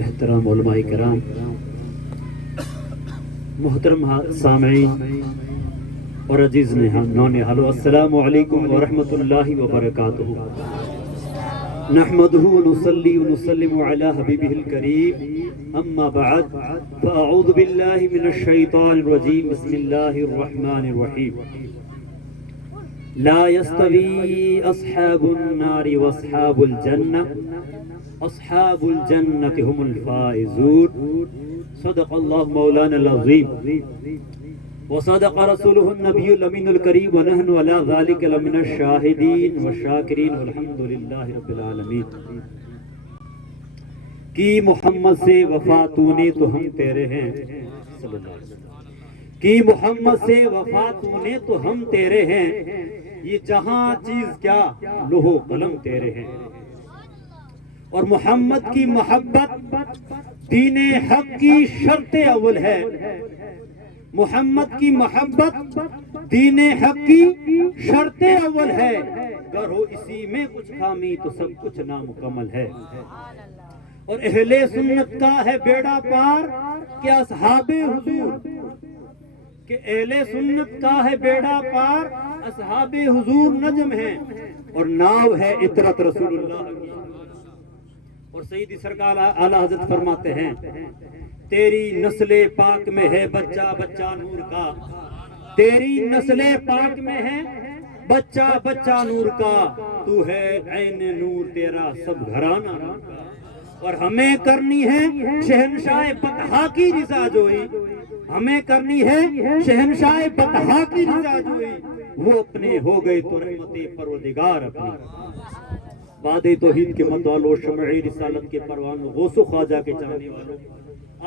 احترام علماء کرام، محترم سامعین اور عزیز نونہالو، السلام علیکم ورحمۃ اللہ وبرکاتہ۔ نحمده ونصلي ونسلم على حبيبه الكريم، اما بعد فاعوذ بالله من الشيطان الرجيم، بسم الله الرحمن الرحيم۔ لا يستوي اصحاب النار واصحاب الجنة، اصحاب الجنة هم الفائزون۔ صدق الله مولانا العظيم وصدق رسوله النبي الأمين الكريم، ونحن على ذلك لمن الشاهدين والشاكرين والحمد لله رب العالمين۔ کی محمد سے وفا تو نے تو ہم تیرے ہیں، صلی اللہ علیہ وسلم۔ کی محمد سے وفا تو نے تو ہم تیرے ہیں، یہ جہاں چیز کیا لوح و قلم تیرے ہیں۔ اور محمد کی محبت دین حق کی شرط اول ہے، محمد کی محبت دین حق کی شرط اول ہے، اگر ہو اسی میں کچھ خامی تو سب کچھ نامکمل ہے۔ اور اہل سنت کا ہے بیڑا پار کہ اصحاب حضور، کہ اہل سنت کا ہے بیڑا پار اصحاب حضور نجم ہیں، اور ناو ہے عطرت رسول اللہ کی۔ اور سیدی سرکار اعلی حضرت فرماتے ہیں، تیری نسل پاک میں ہے بچہ بچہ نور کا، تیری نسل پاک میں ہے بچہ بچہ نور کا، تو ہے عین نور تیرا سب گھرانہ نور کا۔ اور ہمیں کرنی ہے شہنشاہ بطحا کی رضا جوئی، ہمیں کرنی ہے شہنشاہ بطحا کی رضا جوئی، وہ اپنے ہو گئے تو رحمت پروردگار اپنی۔ باد توحید کے متوالو، شمع رسالت کے پروانوں، غوث و خواجہ کے چاہنے والوں،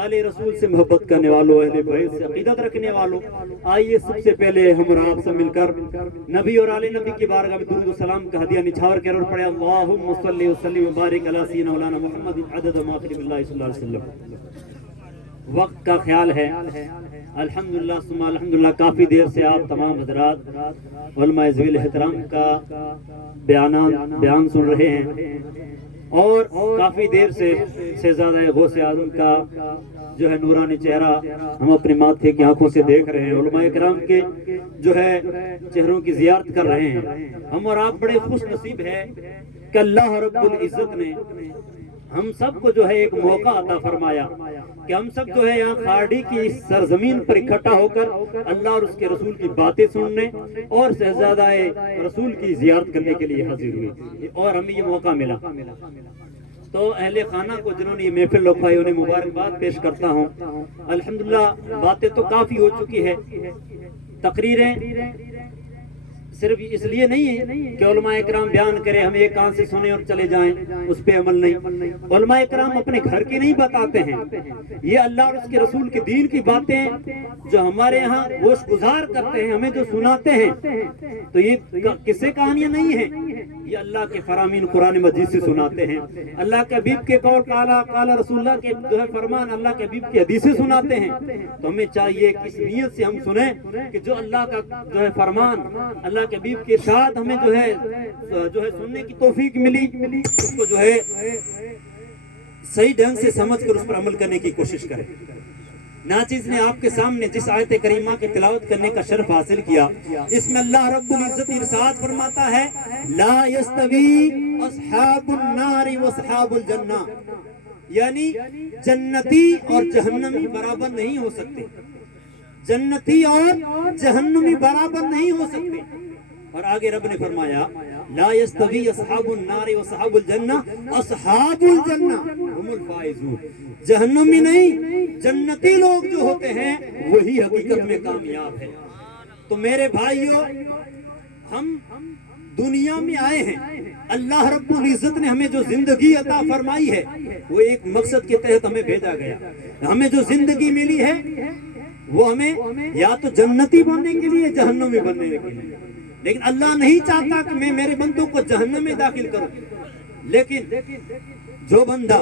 آل رسول سے محبت کرنے والوں، اہل بیت سے عقیدت رکھنے والوں، آئیے سب سے پہلے ہم اور آپ سے مل کر نبی اور آل نبی کی بارگاہ میں درود و سلام کا ہدیہ نچھاور کر اور پڑھے، اللہم صلی وسلم وبارک علی سیدنا مولانا محمد عدد ما خلق اللہ صلی اللہ علیہ وسلم۔ وقت کا خیال ہے، الحمدللہ ثم الحمدللہ، کافی دیر سے آپ تمام حضرات علماء ذوی احترام کا بیان سن رہے ہیں، اور کافی دیر سے شہزادہ غوث اعظم کا جو ہے نورانی چہرہ ہم اپنی ماتھے کی آنکھوں سے دیکھ رہے ہیں، علماء کرام کے جو ہے چہروں کی زیارت کر رہے ہیں۔ ہم اور آپ بڑے خوش نصیب ہے کہ اللہ رب العزت نے ہم سب کو جو ہے ایک موقع عطا فرمایا کہ ہم سب جو ہے یہاں کھارڈی کی اس سرزمین پر اکٹھا ہو کر اللہ اور اس کے رسول کی باتیں سننے اور شہزادہ رسول کی زیارت کرنے کے لیے حاضر ہوئے، اور ہمیں یہ موقع ملا۔ تو اہل خانہ کو جنہوں نے یہ محفل رکھوائی انہیں مبارکباد پیش کرتا ہوں۔ الحمدللہ باتیں تو کافی ہو چکی ہے، تقریریں صرف اس لیے نہیں ہے کہ علماء اکرام بیان کریں ہم ایک کان سے سنیں اور چلے جائیں، اس پہ عمل نہیں۔ علماء اکرام اپنے گھر کی نہیں بتاتے ہیں، یہ اللہ اور اس کے رسول کے دین کی باتیں جو ہمارے ہاں گوش گزار کرتے ہیں، ہمیں جو سناتے ہیں، تو یہ قصے کہانیاں نہیں ہیں، یہ اللہ کے فرامین قرآن مجید سے سناتے ہیں، اللہ کے حبیب کے قول قال رسول اللہ کے جو ہے فرمان، اللہ کے حبیب کی حدیثیں سناتے ہیں۔ تو ہمیں چاہیے کہ اس نیت سے ہم سنیں کہ جو اللہ کا جو ہے فرمان، اللہ کے حبیب کے ارشاد ہمیں جو ہے سننے کی توفیق ملی، اس کو جو ہے صحیح ڈھنگ سے سمجھ کر اس پر عمل کرنے کی کوشش کریں۔ ناچیز نے آپ کے سامنے جس آیت کریمہ کی تلاوت کرنے کا شرف حاصل کیا، اس میں اللہ رب العزت ارشاد فرماتا ہے، لا یستوی اصحاب النار واصحاب الجنہ، یعنی جنتی اور جہنمی برابر نہیں ہو سکتے، جنتی اور جہنمی برابر نہیں ہو سکتے۔ اور آگے رب نے فرمایا، لا یستوی اصحاب النار واصحاب الجنہ، اصحاب الجنہ هم الفائزون، جہنمی نہیں، جنتی لوگ جو ہوتے ہیں وہی حقیقت میں کامیاب ہے۔ تو میرے بھائیوں، ہم دنیا میں آئے ہیں، اللہ رب العزت نے ہمیں جو زندگی عطا فرمائی ہے وہ ایک مقصد کے تحت ہمیں بھیجا گیا۔ ہمیں جو زندگی ملی ہے وہ ہمیں یا تو جنتی بننے کے لیے، جہنمی بننے کے لیے، لیکن اللہ نہیں چاہتا کہ میں میرے بندوں کو جہنم میں داخل کروں۔ لیکن جو بندہ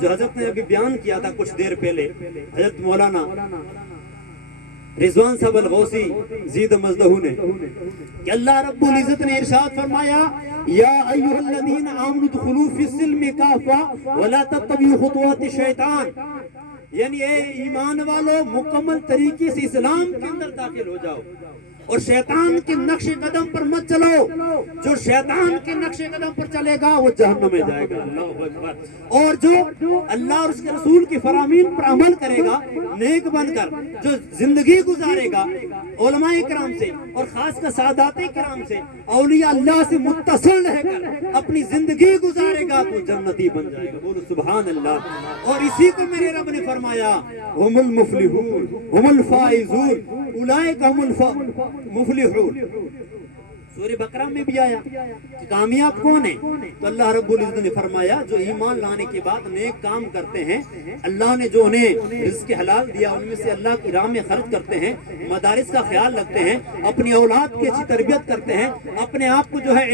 جو حضرت نے ابھی بیان کیا تھا کچھ دیر پہلے، حضرت مولانا رضوان صاحب الغوثی زید مزدہو نے کہ اللہ رب العزت نے ارشاد فرمایا یا ایھا الذین آمنوا ادخلوا فی السلم کافہ ولا تتبعوا خطوات الشیطان، یعنی اے ایمان والو مکمل طریقے سے اسلام کے اندر داخل ہو جاؤ اور شیطان کے نقش قدم پر مت چلو، جو شیطان کے نقش قدم پر چلے گا وہ جہنم میں جائے گا۔ اللہ اکبر۔ اور جو اللہ اور اس کے رسول کی فرامین پر عمل کرے گا نیک بن کر، جو زندگی گزارے گا علماء کرام سے اور خاص کر سادات کرام سے، اولیاء اللہ سے متصل رہ کر اپنی زندگی گزارے گا تو جنتی بن جائے گا۔ بولو سبحان اللہ۔ اور اسی کو میرے رب نے فرمایا ہم المفلحون ہم الفائزون اولئک ہم مفلحون۔ سورہ بقرہ میں بھی آیا کہ کامیاب کون ہے، تو اللہ رب العزت نے فرمایا جو ایمان لانے کے بعد نیک کام کرتے ہیں، اللہ نے جو انہیں رزق حلال دیا ان میں سے اللہ کی راہ میں خرچ کرتے ہیں، مدارس کا خیال رکھتے ہیں، اپنی اولاد کی اچھی تربیت کرتے ہیں، اپنے آپ کو جو ہے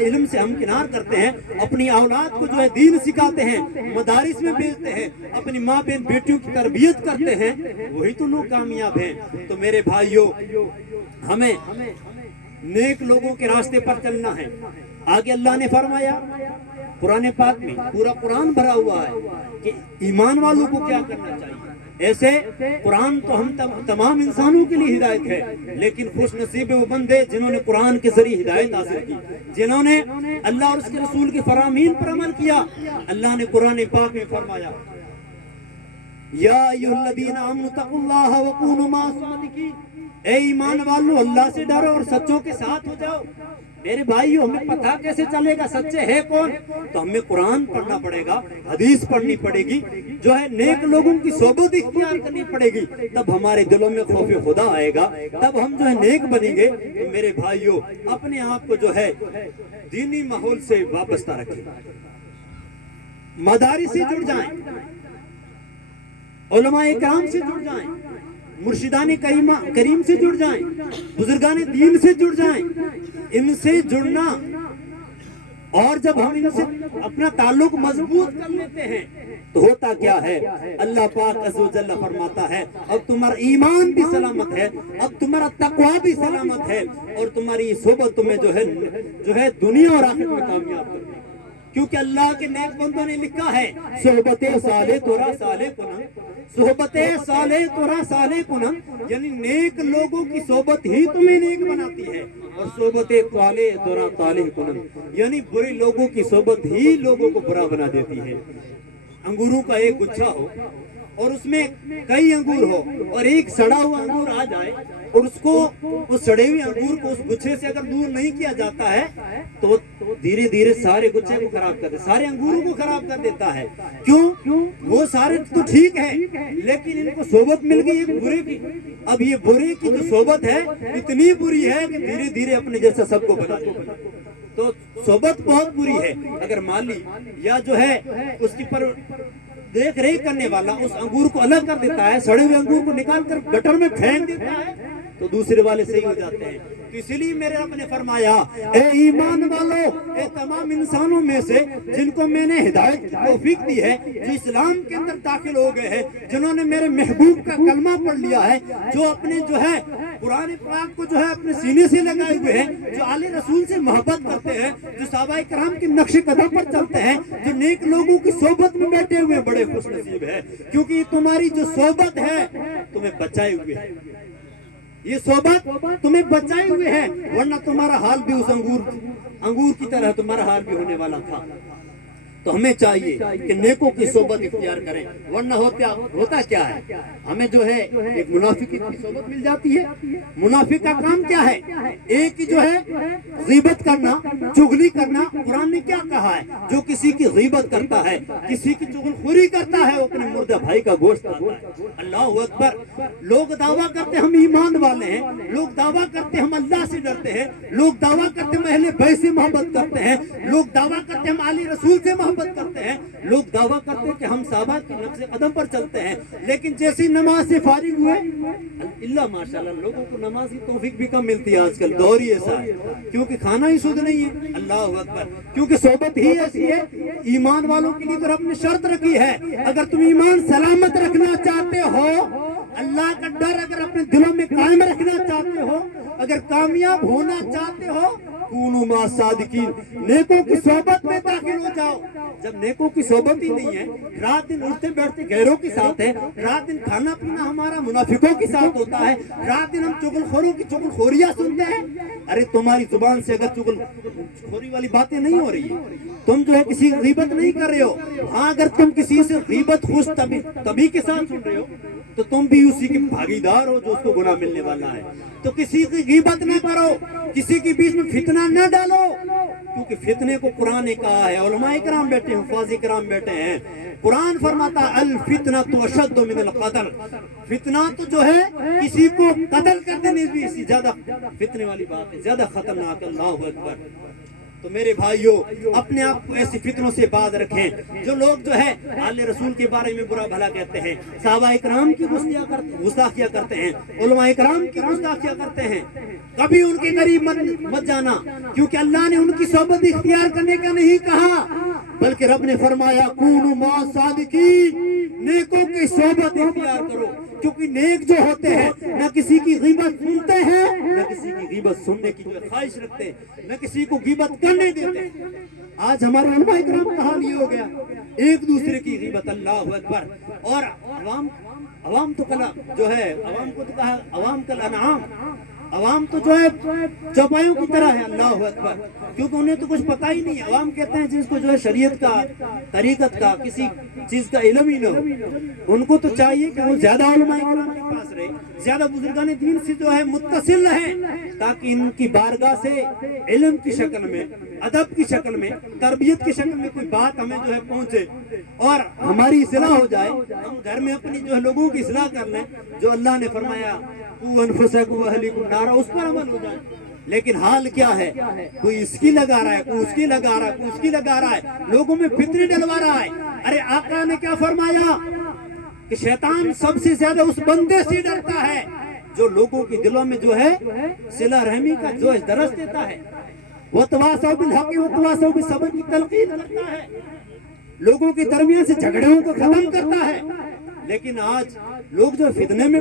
علم سے ہمکنار کرتے ہیں، اپنی اولاد کو جو ہے دین سکھاتے ہیں، مدارس میں بھیجتے ہیں، اپنی ماں بہن بیٹیوں کی تربیت کرتے ہیں، وہی تو لوگ کامیاب ہیں۔ تو میرے بھائیوں، ہمیں نیک لوگوں کے راستے پر چلنا ہے۔ آگے اللہ نے فرمایا قرآن پاک میں، پورا قرآن بھرا ہوا ہے کہ ایمان والوں کو کیا کرنا چاہیے۔ ایسے قرآن تو ہم تمام انسانوں کے لیے ہدایت ہے، لیکن خوش نصیب وہ بندے جنہوں نے قرآن کے ذریعے ہدایت حاصل کی، جنہوں نے اللہ اور اس کے رسول کی فرامین پر عمل کیا۔ اللہ نے قرآن پاک میں فرمایا یا ایھا الذین آمنوا اتقوا اللہ وکونوا مع الصادقین، اے ایمان والو اللہ سے ڈرو اور سچوں کے ساتھ ہو جاؤ۔ میرے بھائیو، ہمیں پتہ کیسے چلے گا سچے ہے کون؟ تو ہمیں قرآن پڑھنا پڑے گا، حدیث پڑھنی پڑے گی، جو ہے نیک لوگوں کی صحبت اختیار کرنی پڑے گی، تب ہمارے دلوں میں خوف خدا آئے گا، تب ہم جو ہے نیک بنیں گے۔ تو میرے بھائیو، اپنے آپ کو جو ہے دینی ماحول سے وابستہ رکھیں، مدارس سے جڑ جائیں، علماء کرام سے جڑ جائیں، مرشدان کریم سے جڑ جائیں، بزرگان دین سے جڑ جائیں۔ ان سے جڑنا، اور جب ہم ان سے اپنا تعلق مضبوط کر لیتے ہیں تو ہوتا کیا ہے، اللہ پاک عز و جل فرماتا ہے اب تمہارا ایمان بھی سلامت ہے، اب تمہارا تقوی بھی سلامت ہے، اور تمہاری صحبت تمہیں جو ہے دنیا اور آخرت میں کامیاب کرے گی۔ کیونکہ اللہ کے نیک بندوں نے لکھا ہے صحبت صالح تورا صالح کنم، صحبت صالح تورا صالح کنم، یعنی نیک لوگوں کی صحبت ہی تمہیں نیک بناتی ہے، اور صحبت طالح تورا طالح کنم، یعنی برے لوگوں کی صحبت ہی لوگوں کو برا بنا دیتی ہے۔ انگوروں کا ایک گچھا ہو اور اس میں کئی انگور ہو، اور ایک سڑا ہوا انگور آ جائے، اور اس سڑے ہوئے انگور کو اس گچھے سے اگر دور نہیں کیا جاتا ہے تو دھیرے دھیرے سارے گچھے کو خراب کر دیتا ہے، سارے انگوروں کو خراب کر دیتا ہے۔ کیوں؟ وہ سارے تو ٹھیک ہے، لیکن ان کو صحبت مل گئی ایک برے کی۔ اب یہ برے کی جو صحبت ہے اتنی بری ہے کہ دھیرے دھیرے اپنے جیسا سب کو بنا دیتی ہے۔ تو صحبت بہت بری ہے۔ اگر مالی یا جو ہے اس کی پر دیکھ ریکھ کرنے والا اس انگور کو الگ کر دیتا ہے، سڑے ہوئے انگور کو نکال کر گٹر میں پھینک دیتا ہے، تو دوسرے والے صحیح ہو جاتے ہیں۔ تو اسی لیے میرے رب نے فرمایا اے ایمان والو، اے تمام انسانوں میں سے جن کو میں نے ہدایت کی توفیق دی ہے، جو اسلام کے اندر داخل ہو گئے ہیں، جنہوں نے میرے محبوب کا کلمہ پڑھ لیا ہے، جو اپنے جو ہے قرآن پاک کو جو ہے اپنے سینے سے لگائے ہوئے ہیں، جو آل رسول سے محبت کرتے ہیں، جو صحابہ کرام کے نقش قدم پر چلتے ہیں، جو نیک لوگوں کی صحبت میں بیٹھے ہوئے بڑے خوش نصیب ہے، کیونکہ تمہاری جو صحبت ہے تمہیں بچائے ہوئے ہے، یہ صحبت تمہیں بچائے ہوئے ہے، ورنہ تمہارا حال بھی اس انگور کی طرح تمہارا حال بھی ہونے والا تھا۔ تو ہمیں چاہیے کہ نیکوں کی صحبت اختیار کریں، ورنہ ہوتا کیا ہے، ہمیں جو ہے ایک منافق کی صحبت مل جاتی ہے۔ منافق کا کام کیا ہے؟ ایک جو ہے غیبت کرنا، چغلی کرنا۔ قرآن نے کیا کہا ہے؟ جو کسی کی غیبت کرتا ہے، کسی کی چغلخوری کرتا ہے، وہ اپنے مردہ بھائی کا گوشت کھاتا ہے۔ اللہ اکبر۔ لوگ دعویٰ کرتے ہم ایمان والے ہیں، لوگ دعویٰ کرتے ہم اللہ سے ڈرتے ہیں، لوگ دعویٰ کرتے ہم اہل بیت سے محبت کرتے ہیں، لوگ دعویٰ کرتے ہم علی رسول سے محبت کرتے ہیں، لوگ دعویٰ کرتے ہیں کہ ہم صحابہ کے نقش قدم پر چلتے ہیں، لیکن جیسی نماز سے فارغ ہوئے اللہ ماشاءاللہ لوگوں کو نماز کی توفیق بھی کم ملتی ہے آج کل، دور ہی ایسا ہے، کیونکہ کھانا ہی سود نہیں ہے۔ اللہ اکبر۔ کیونکہ صحبت ہی ایسی ہے۔ ایمان والوں کے لیے رب نے شرط رکھی ہے، اگر تم ایمان سلامت رکھنا چاہتے ہو، اللہ کا ڈر اگر اپنے دلوں میں قائم رکھنا چاہتے ہو، اگر کامیاب ہونا چاہتے ہو، کونوا مع الصادقین، نیکوں کی صحبت میں داخل ہو جاؤ۔ جب نیکوں کی صحبت ہی نہیں ہے، رات دن اٹھتے بیٹھتے غیروں کے ساتھ ہے، رات دن کھانا پینا ہمارا منافقوں کے ساتھ ہوتا ہے، رات دن ہم چغل خوروں کی چغل خوریاں سنتے ہیں۔ ارے تمہاری زبان سے اگر چغل خوری والی باتیں نہیں ہو رہی ہے، تم جو ہے کسی کی غیبت نہیں کر رہے ہو، ہاں اگر تم کسی سے غیبت خوش طبی کے ساتھ سن رہے ہو تو تم بھی اسی کے بھاگیدار ہو جو اس کو گناہ ملنے والا ہے۔ تو کسی کی غیبت نہ کرو، کسی کے بیچ میں فتنہ نہ ڈالو، کیونکہ فتنے کو قرآن نے کہا ہے، علماء کرام بیٹھے ہیں، حفاظ کرام بیٹھے ہیں، قرآن فرماتا ہے الفتنۃ اشد من القتل، فتنہ تو جو ہے کسی کو قتل کر دینے بھی اسی زیادہ فتنے والی بات ہے، زیادہ خطرناک۔ اللہ اکبر۔ تو میرے بھائیوں، اپنے آپ کو ایسی فتنوں سے باز رکھیں۔ جو لوگ جو ہے آل رسول کے بارے میں برا بھلا کہتے ہیں، صحابہ اکرام کی گستاخیاں کرتے ہیں، علماء اکرام کی گستاخیاں کرتے ہیں، کبھی ان کے قریب مت جانا، کیونکہ اللہ نے ان کی صحبت اختیار کرنے کا نہیں کہا، بلکہ رب نے فرمایا کونوا مع الصادقین، نیکوں کی صحبت اختیار کرو، کیونکہ نیک جو ہوتے ہیں نہ کسی کی غیبت سنتے ہیں، نہ کسی کی غیبت سننے کی جو خواہش رکھتے ہیں، نہ کسی کو غیبت کرنے دیتے۔ آج ہمارے علماء اکرام کا حال یہ ہو گیا، ایک دوسرے کی غیبت۔ اللہ اکبر۔ اور عوام تو کلا جو ہے، عوام کو تو کہا عوام کل انعام، عوام تو جو ہے چوپایوں کی طرح ہے۔ اللہ اکبر۔ کیونکہ انہیں تو کچھ پتہ ہی نہیں۔ عوام کہتے ہیں جس کو جو ہے شریعت کا، طریقت کا، کسی چیز کا علم ہی نہ ہو، ان کو تو چاہیے کہ وہ زیادہ علماء کرام کے پاس رہے، زیادہ بزرگان دین سے جو ہے متصل رہیں، تاکہ ان کی بارگاہ سے علم کی شکل میں، ادب کی شکل میں، تربیت کی شکل میں کوئی بات ہمیں جو ہے پہنچے اور ہماری اصلاح ہو جائے، ہم گھر میں اپنی جو ہے لوگوں کی اصلاح کر لیں، جو اللہ نے فرمایا قوا انفسکم واہلیکم نارا، اس پر عمل ہو جائے۔ لیکن حال کیا ہے، کوئی اس کی لگا رہا ہے، کوئی اس کی لگا رہا ہے، کوئی اس کی لگا رہا ہے، لوگوں میں فتنی ڈلوا رہا ہے۔ ارے آقا نے کیا فرمایا کہ شیطان سب سے زیادہ اس بندے سے ڈرتا ہے جو لوگوں کے دلوں میں جو ہے صلہ رحمی کا جوش درس دیتا ہے، وتواصوا بالحق وتواصوا بالصبر کی تلقین کرتا ہے، لوگوں کے درمیان سے جھگڑوں کو ختم کرتا ہے۔ لیکن آج لوگ جو فتنے میں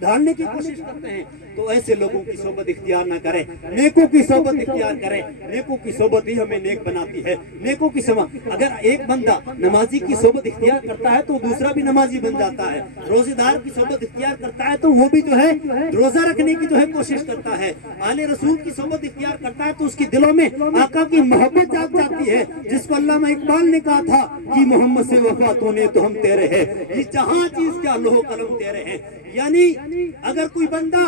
ڈالنے کی کوشش کرتے ہیں، تو ایسے لوگوں کی صحبت اختیار نہ کریں، نیکوں کی صحبت اختیار کریں۔ نیکوں کی صحبت ہی ہمیں نیک بناتی ہے۔ نیکوں کی صحبت، اگر ایک بندہ نمازی کی صحبت اختیار کرتا ہے تو دوسرا بھی نمازی بن جاتا ہے، روزے دار کی صحبت اختیار کرتا ہے تو وہ بھی جو ہے روزہ رکھنے کی جو ہے کوشش کرتا ہے، آل رسول کی صحبت اختیار کرتا ہے تو اس کے دلوں میں آقا کی محبت جاگ جاتی ہے، جس کو علامہ اقبال نے کہا تھا کہ محمد سے وفا تو نے تو ہم تیرے ہیں، یہ جہاں چیز کیا لوح قلم تیرے ہیں۔ یعنی اگر کوئی بندہ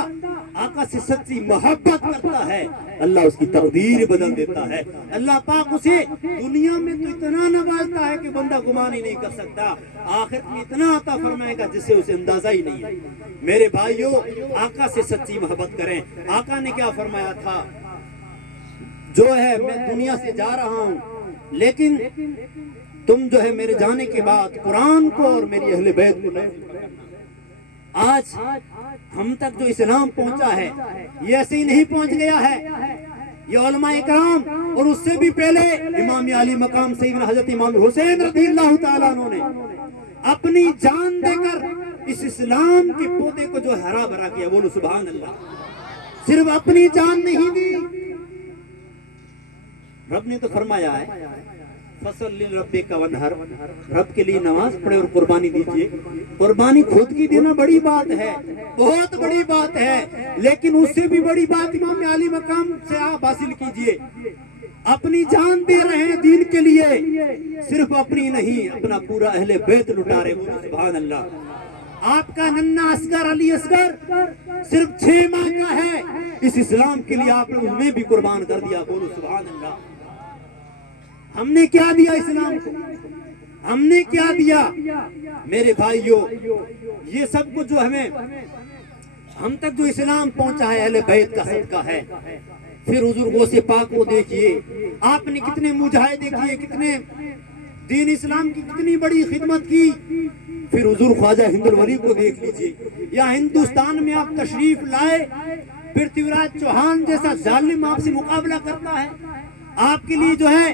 آقا سے سچی محبت کرتا ہے، اللہ اس کی تقدیر بدل دیتا ہے۔ اللہ پاک اسے دنیا میں تو اتنا نوازتا ہے کہ بندہ گمان ہی نہیں کر سکتا، آخرت میں اتنا عطا فرمائے گا جس سے اسے اندازہ ہی نہیں ہے۔ میرے بھائیوں، آقا سے سچی محبت کریں۔ آقا نے کیا فرمایا تھا، جو ہے میں دنیا سے جا رہا ہوں، لیکن تم جو ہے میرے جانے کے بعد قرآن کو اور میری اہل بیت کو۔ آج ہم تک جو اسلام پہنچا ہے یہ ایسے ہی نہیں پہنچ گیا ہے، یہ علماء کرام اور اس سے بھی پہلے امام علی مقام سیدنا حضرت امام حسین رضی اللہ تعالیٰ عنہ نے اپنی جان دے کر اس اسلام کے پودے کو جو ہرا بھرا کیا۔ بولو سبحان اللہ۔ صرف اپنی جان نہیں دی، رب نے تو فرمایا ہے فصل لربک وانحر، رب کے لیے نماز پڑھے اور قربانی دیجئے۔ قربانی خود کی دینا بڑی بات ہے، بہت بڑی بات ہے، لیکن اس سے بھی بڑی بات امام علی مقام سے آپ حاصل کیجئے۔ اپنی جان دے رہے ہیں دین کے لیے، صرف اپنی نہیں، اپنا پورا اہل بیت لٹا رہے۔ بولو سبحان اللہ۔ آپ کا ننھا اصغر علی اصغر صرف 6 ماہ کا ہے، اس اسلام کے لیے آپ نے اس میں بھی قربان کر دیا۔ بولو سبحان اللہ۔ ہم نے کیا دیا اسلام کو، ہم نے کیا دیا؟ میرے بھائیوں، یہ سب کچھ جو ہم تک جو اسلام پہنچا ہے اہل بیت کا صدقہ ہے۔ پھر حضور غوث پاک کو دیکھیے، آپ نے کتنے مجاہد دیکھیے، کتنے دین اسلام کی کتنی بڑی خدمت کی۔ پھر حضور خواجہ ہند الولی کو دیکھ لیجئے، یا ہندوستان میں آپ تشریف لائے، پرتھوی راج چوہان جیسا ظالم آپ سے مقابلہ کرتا ہے، آپ کے لیے جو ہے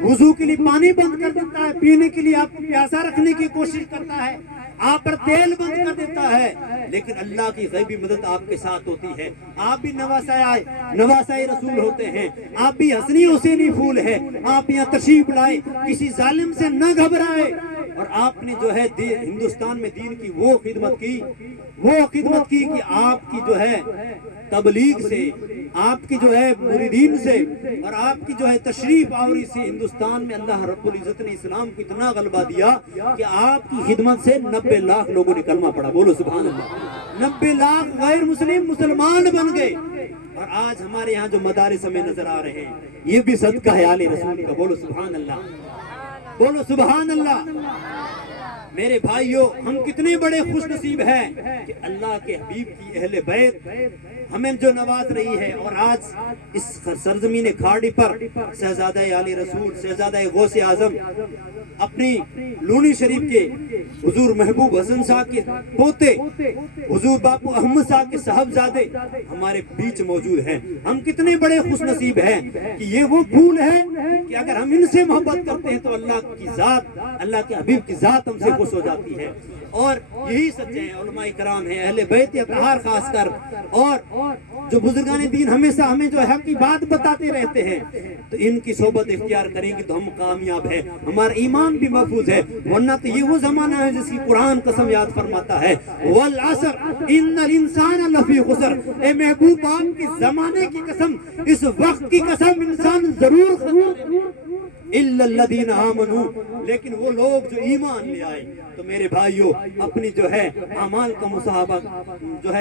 وضو کے لیے پانی بند کر دیتا ہے، پینے کے لیے آپ کو پیاسا رکھنے کی کوشش کرتا ہے۔ آپ پر تیل بند کر دیتا ہے، لیکن اللہ کی غیبی مدد آپ کے ساتھ ہوتی ہے۔ آپ بھی نواسائے رسول ہوتے ہیں، آپ بھی حسنی حسینی پھول ہے۔ آپ یہاں تشریف لائے، کسی ظالم سے نہ گھبرائے، اور آپ نے جو ہے ہندوستان میں دین کی وہ خدمت کی کہ آپ کی جو ہے تبلیغ سے، آپ کی جو ہے مریدین سے، اور آپ کی جو ہے تشریف آوری سے ہندوستان میں اللہ رب العزت نے اسلام کو اتنا غلبہ دیا کہ آپ کی خدمت سے 90 لاکھ لوگوں نے کلمہ پڑھا۔ بولو سبحان اللہ۔ 90 لاکھ غیر مسلم مسلمان بن گئے، اور آج ہمارے یہاں جو مدارس ہمیں نظر آ رہے ہیں، یہ بھی صدقہ ہے آل رسول کا۔ بولو سبحان اللہ، بولو سبحان اللہ۔ میرے بھائیوں، ہم کتنے بڑے خوش نصیب ہیں کہ اللہ کے حبیب کی اہل بیت ہمیں جو نواز رہی ہے، اور آج اس سرزمین کھاڑی پر شہزادہ علی رسول، شہزادہ غوث اعظم اپنی لونی شریف کے حضور محبوب حسن صاحب کے پوتے، حضور باپو احمد صاحب کے صاحبزادے ہمارے بیچ موجود ہیں۔ ہم کتنے بڑے خوش نصیب ہیں کہ یہ وہ پھول ہے کہ اگر ہم ان سے محبت کرتے ہیں تو اللہ کی ذات، اللہ کے حبیب کی ذات ہم سے خوش ہو جاتی ہے۔ اور یہی سچے ہیں علماء کرام ہیں، اہل بیت اطہار خاص کر، اور جو بزرگان دین ہمیشہ ہمیں جو حق کی بات بتاتے رہتے ہیں، تو ان کی صحبت اختیار کریں گے تو ہم کامیاب ہیں، ہمارا ایمان بھی محفوظ ہے۔ ورنہ تو یہ وہ زمانہ ہے جس کی قرآن قسم یاد فرماتا ہے، والعصر ان الانسان لفی خسر۔ اے محبوب، آپ کی زمانے کی قسم، اس وقت کی قسم، انسان ضرور خسر الا الذین آمنوا، لیکن وہ لوگ جو ایمان لے آئے۔ تو میرے بھائیوں، اپنی جو ہے اعمال کا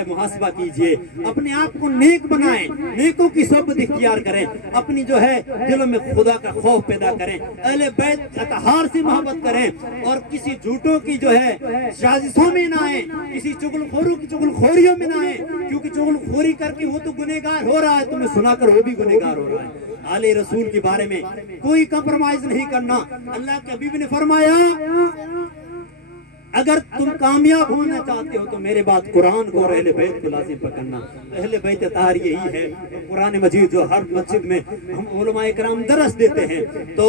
محاسبہ کیجئے، اپنے آپ کو نیک بنائیں، نیکوں کی صحبت اختیار کریں، اپنی جو ہے دلوں میں خدا کا خوف پیدا کریں، اہل بیت اطہار سے محبت کریں، اور کسی جھوٹوں کی جو ہے سازشوں میں نہ آئیں، کسی چغل خوروں کی چغل خوریوں میں نہ آئیں، کیونکہ چغل خوری کر کے وہ تو گنہگار ہو رہا ہے، تمہیں سنا کر وہ بھی گنہگار ہو رہا ہے۔ آل رسول کے بارے میں کوئی کمپرومائز نہیں کرنا۔ اللہ کے حبیب نے فرمایا، اگر تم کامیاب ہونا چاہتے ہو تو میرے بعد قرآن کو اور اہل بیت کو لازم پکڑنا۔ اہل بیت اطہار یہی ہے، قرآن مجید جو ہر مسجد میں ہم علماء کرام درس دیتے ہیں، تو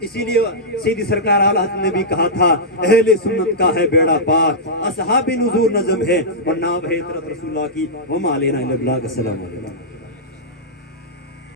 اسی لیے سیدی سرکار اعلیٰ حضرت نے بھی کہا تھا، اہل سنت کا ہے بیڑا پار، اصحاب نذور نظم ہے، اور نام ہے طرف رسول اللہ کی، وما علینا الا البلاغ۔ السلام علیکم۔